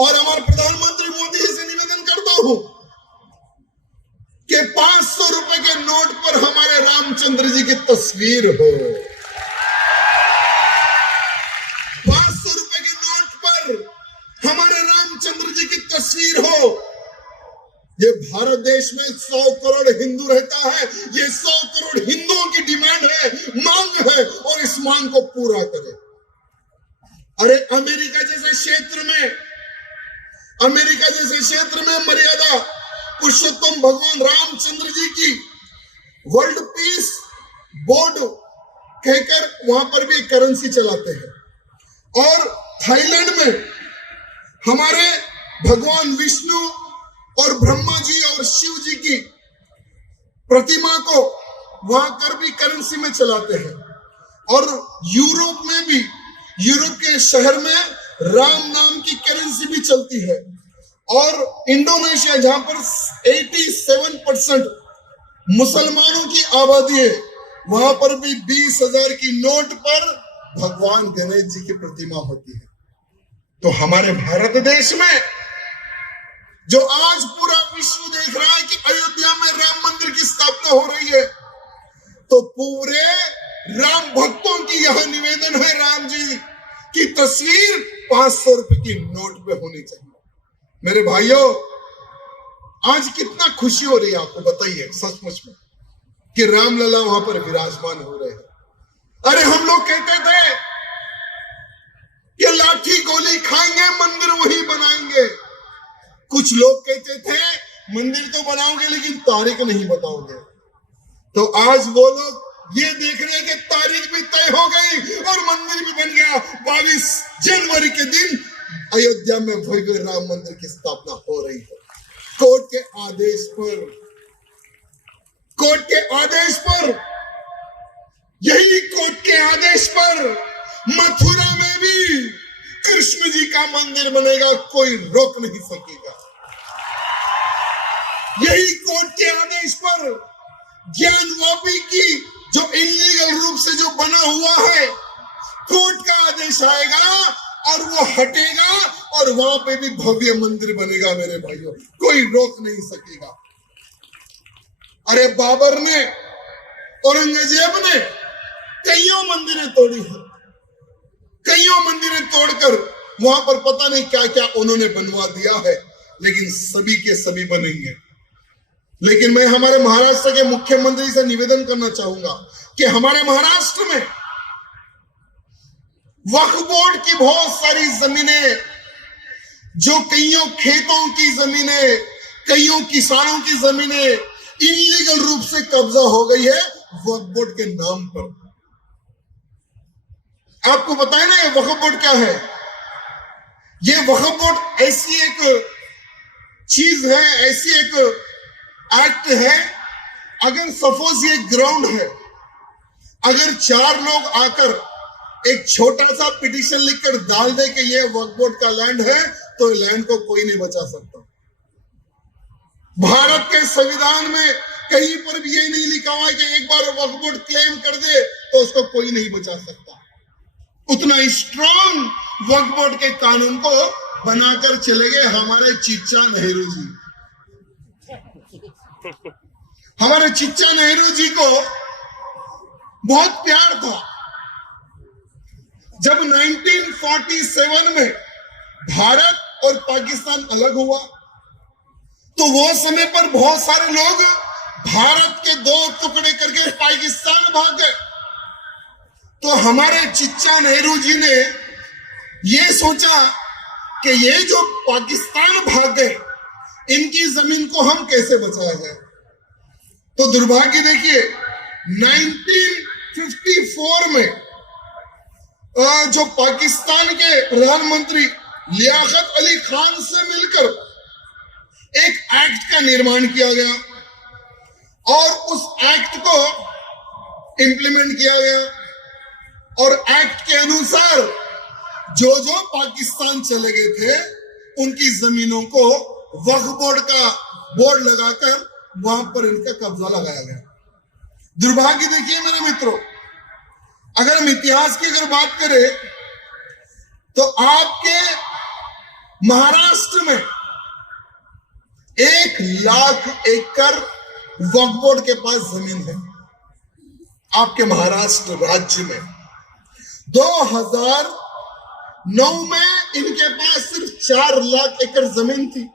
और हमारे प्रधानमंत्री मोदी जी से निवेदन करता हूं कि 500 रुपए के नोट पर हमारे रामचंद्र जी की तस्वीर हो। 500 रुपए के नोट पर हमारे रामचंद्र जी की तस्वीर हो। ये भारत देश में 100 करोड़ हिंदू रहता है। ये 100 करोड़ हिंदुओं की डिमांड है, मांग है, और इस मांग को पूरा करें। अरे अमेरिका जैसे क्षेत्र में मर्यादा पुरुषोत्तम भगवान रामचंद्र जी की वर्ल्ड पीस बोर्ड कहकर वहां पर भी करेंसी चलाते हैं। और थाईलैंड में हमारे भगवान विष्णु और ब्रह्मा जी और शिव जी की प्रतिमा को वहां कर भी करेंसी में चलाते हैं। और यूरोप में भी, यूरोप के शहर में राम नाम की करेंसी भी चलती है। और इंडोनेशिया जहां पर 87% मुसलमानों की आबादी है, वहां पर भी 20,000 की नोट पर भगवान गणेश जी की प्रतिमा होती है। तो हमारे भारत देश में जो आज पूरा विश्व देख रहा है कि अयोध्या में राम मंदिर की स्थापना हो रही है, तो पूरे राम भक्तों की यह निवेदन है, राम जी की तस्वीर 500 रुपए की नोट पे होनी चाहिए। मेरे भाइयों, आज कितना खुशी हो रही है आपको बताइए सचमुच में कि रामलला वहां पर विराजमान हो रहे हैं। अरे हम लोग कहते थे कि लाठी गोली खाएंगे, मंदिर वही बनाएंगे। कुछ लोग कहते थे मंदिर तो बनाओगे लेकिन तारीख नहीं बताओगे। तो आज वो लोग ये देख रहे हैं कि तारीख भी तय हो गई और मंदिर भी बन गया। 22 जनवरी के दिन अयोध्या में भव्य राम मंदिर की स्थापना हो रही है। कोर्ट के आदेश पर यही कोर्ट के आदेश पर मथुरा में भी कृष्ण जी का मंदिर बनेगा, कोई रोक नहीं सकेगा। यही कोर्ट के आदेश पर ज्ञानवापी की जो इलीगल रूप से जो बना हुआ है, कोर्ट का आदेश आएगा और वो हटेगा और वहां पे भी भव्य मंदिर बनेगा। मेरे भाइयों, कोई रोक नहीं सकेगा। अरे बाबर ने, औरंगजेब ने कईयों मंदिरें तोड़ी हैं, कईयों मंदिरें तोड़कर वहां पर पता नहीं क्या क्या उन्होंने बनवा दिया है, लेकिन सभी के सभी बनेंगे। लेकिन मैं हमारे महाराष्ट्र के मुख्यमंत्री से निवेदन करना चाहूंगा कि हमारे महाराष्ट्र में वक्फ बोर्ड की बहुत सारी जमीनें, जो कईयों खेतों की जमीनें, कईयों किसानों की जमीनें इलीगल रूप से कब्जा हो गई है वक्फ बोर्ड के नाम पर। आपको पता है ना ये वक्फ बोर्ड क्या है? ये वक्फ बोर्ड ऐसी एक चीज है, ऐसी एक एक्ट है, अगर सपोज ये ग्राउंड है, अगर 4 लोग आकर एक छोटा सा पिटीशन लिखकर डाल दे कि ये वक्फ बोर्ड का लैंड है, तो लैंड को कोई नहीं बचा सकता। भारत के संविधान में कहीं पर भी ये नहीं लिखा हुआ है कि एक बार वक्फ बोर्ड क्लेम कर दे तो उसको कोई नहीं बचा सकता। उतना स्ट्रॉन्ग वक्फ बोर्ड के कानून को बनाकर चले गए हमारे चिच्चा नेहरू जी। हमारे चिच्चा नेहरू जी को बहुत प्यार था। जब 1947 में भारत और पाकिस्तान अलग हुआ, तो वो समय पर बहुत सारे लोग भारत के 2 टुकड़े करके पाकिस्तान भाग गए। तो हमारे चिच्चा नेहरू जी ने ये सोचा कि ये जो पाकिस्तान भाग गए, इनकी जमीन को हम कैसे बचाया जाए। तो दुर्भाग्य देखिए, 1954 में जो पाकिस्तान के प्रधानमंत्री लियाकत अली खान से मिलकर एक एक्ट का निर्माण किया गया और उस एक्ट को इंप्लीमेंट किया गया। और एक्ट के अनुसार जो जो पाकिस्तान चले गए थे, उनकी जमीनों को वक्फ बोर्ड का बोर्ड लगाकर वहां पर इनका कब्जा लगाया गया। दुर्भाग्य देखिए मेरे मित्रों, अगर हम इतिहास की अगर बात करें तो आपके महाराष्ट्र में 1,00,000 एकड़ वक्फ बोर्ड के पास जमीन है। आपके महाराष्ट्र राज्य में 2009 में इनके पास सिर्फ 4,00,000 एकड़ जमीन थी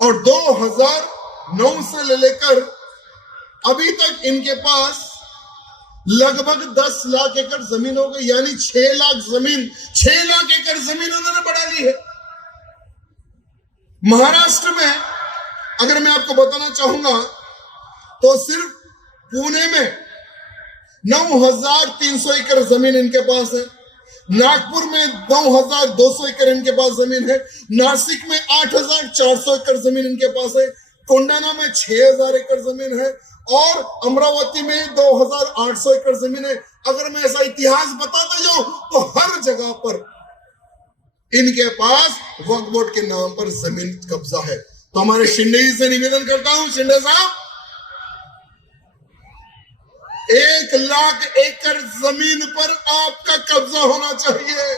और 2009 से लेकर अभी तक इनके पास लगभग 10,00,000 एकड़ जमीन हो गई, यानी 6,00,000 एकड़ जमीन उन्होंने बढ़ा ली है। महाराष्ट्र में अगर मैं आपको बताना चाहूंगा तो सिर्फ पुणे में 9,300 एकड़ जमीन इनके पास है, नागपुर में 9,200 एकड़ इनके पास जमीन है, नासिक में 8,400 एकड़ जमीन इनके पास है, कोंडाना में 6,000 एकड़ जमीन है और अमरावती में 2,800 एकड़ जमीन है। अगर मैं ऐसा इतिहास बताता जाऊं तो हर जगह पर इनके पास वक्फ बोर्ड के नाम पर जमीन कब्जा है। तो हमारे शिंदे जी से निवेदन करता हूं, शिंदे साहब 1,00,000 एकड़ जमीन पर आपका कब्जा होना चाहिए।